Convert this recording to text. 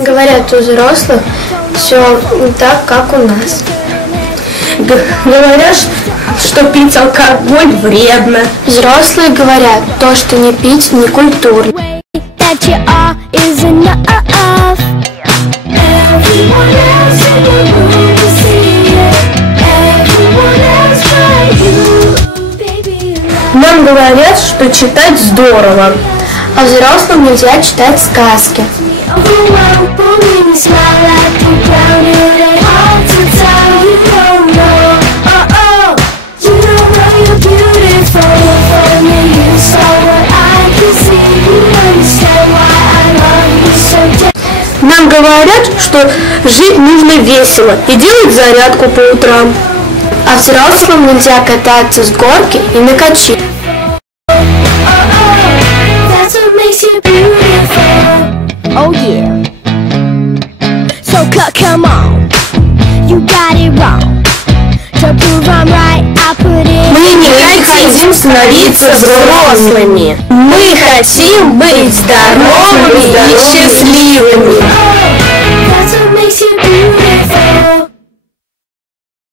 Говорят, у взрослых все так, как у нас. Говорят, что пить алкоголь вредно. Взрослые говорят, то, что не пить, не культурно. Нам говорят, что читать здорово, а взрослым нельзя читать сказки. Нам говорят, что жить нужно весело и делать зарядку по утрам. А взрослым нельзя кататься с горки и на качели. Oh yeah. So come on, you got it wrong. To prove I'm right, I put it. Мы не хотим становиться взрослыми. Мы хотим быть здоровыми и счастливыми.